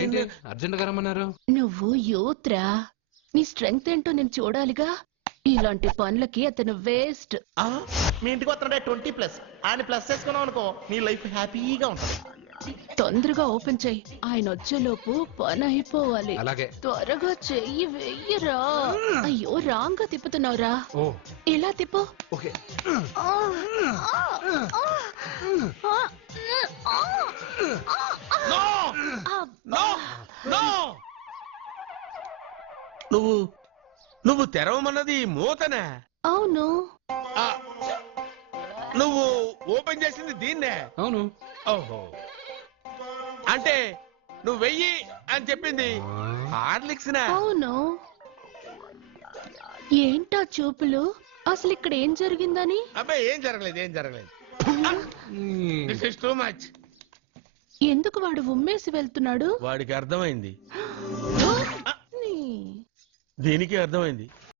ఏంటి అర్జెంట్ గా రమ్మన్నారు? నువ్వు యూత్రా, నీ స్ట్రెంగ్త్ ఏంటో నేను చూడాలిగా. ఇలాంటి పనులకి అతను వేస్ట్. మీ ఇంటికి వస్తున్నాడే 20+ ఆయన ప్లస్ చేసుకున్నావు అనుకో నీ లైఫ్ హ్యాపీగా ఉంటుంది. తొందరగా ఓపెన్ చెయ్యి, ఆయన వచ్చేలోపు పని అయిపోవాలి. అలాగే. త్వరగా చెయ్యి వెయ్యరా. అయ్యో రాంగా తిప్పుతున్నావురా. ఓ ఇలా తిప్పు. ఓకే. నువ్వు తెరవమన్నది మూతనే. అవును. నువ్వు ఓపెన్ చేసింది దీన్నే. అవును. ఓహో, అంటే నువ్వు వెయ్యి అని చెప్పింది హార్లిక్స్. అవును. ఏంటా చూపులు? అసలు ఇక్కడ ఏం జరిగిందని? అబ్బాయి ఏం జరగలేదు. This is too much. ఎందుకు వాడు ఉమ్మేసి వెళ్తున్నాడు? వాడికి అర్థమైంది, దీనికి అర్థమైంది.